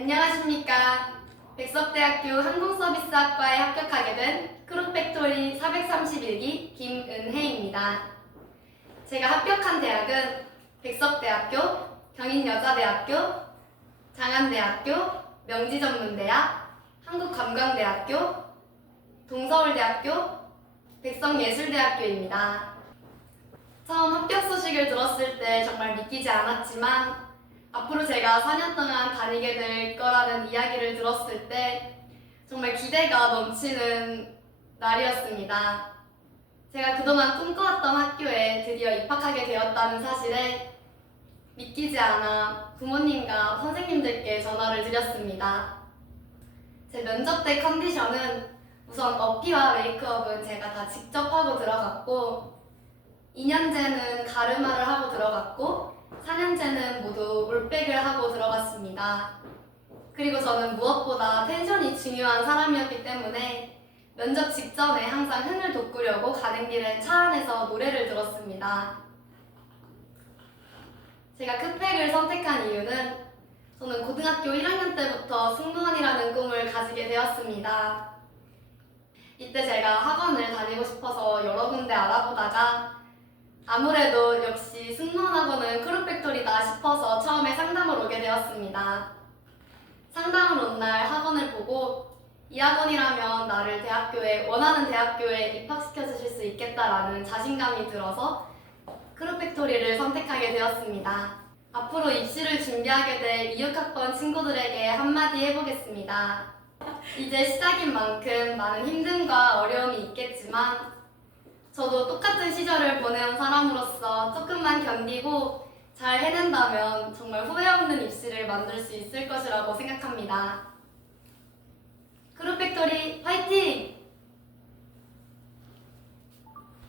안녕하십니까. 백석대학교 항공서비스학과에 합격하게 된 크루팩토리 431기 김은혜입니다. 제가 합격한 대학은 백석대학교, 경인여자대학교, 장안대학교, 명지전문대학, 한국관광대학교, 동서울대학교, 백성예술대학교입니다. 처음 합격 소식을 들었을 때 정말 믿기지 않았지만 앞으로 제가 4년 동안 다니게 될 거라는 이야기를 들었을 때 정말 기대가 넘치는 날이었습니다. 제가 그동안 꿈꿔왔던 학교에 드디어 입학하게 되었다는 사실에 믿기지 않아 부모님과 선생님들께 전화를 드렸습니다. 제 면접 때 컨디션은 우선 어피와 메이크업은 제가 다 직접 하고 들어갔고 2년제는 가르마를 하고 들어갔고 4년제는 모두 올백을 하고 들어갔습니다. 그리고 저는 무엇보다 텐션이 중요한 사람이었기 때문에 면접 직전에 항상 흥을 돋구려고 가는 길에 차 안에서 노래를 들었습니다. 제가 크팩을 선택한 이유는 저는 고등학교 1학년 때부터 승무원이라는 꿈을 가지게 되었습니다. 이때 제가 학원을 다니고 싶어서 여러 군데 알아보다가 아무래도 역시 승무원학원은 크루팩토리다 싶어서 처음에 상담을 오게 되었습니다. 상담을 온 날 학원을 보고 이 학원이라면 나를 대학교에 원하는 대학교에 입학시켜 주실 수 있겠다라는 자신감이 들어서 크루팩토리를 선택하게 되었습니다. 앞으로 입시를 준비하게 될 이육학번 친구들에게 한마디 해보겠습니다. 이제 시작인 만큼 많은 힘듦과 어려움이 있겠지만 저도 똑같은 시절을 보내온 사람으로서 조금만 견디고 잘 해낸다면 정말 후회 없는 입시를 만들 수 있을 것이라고 생각합니다. 크루팩토리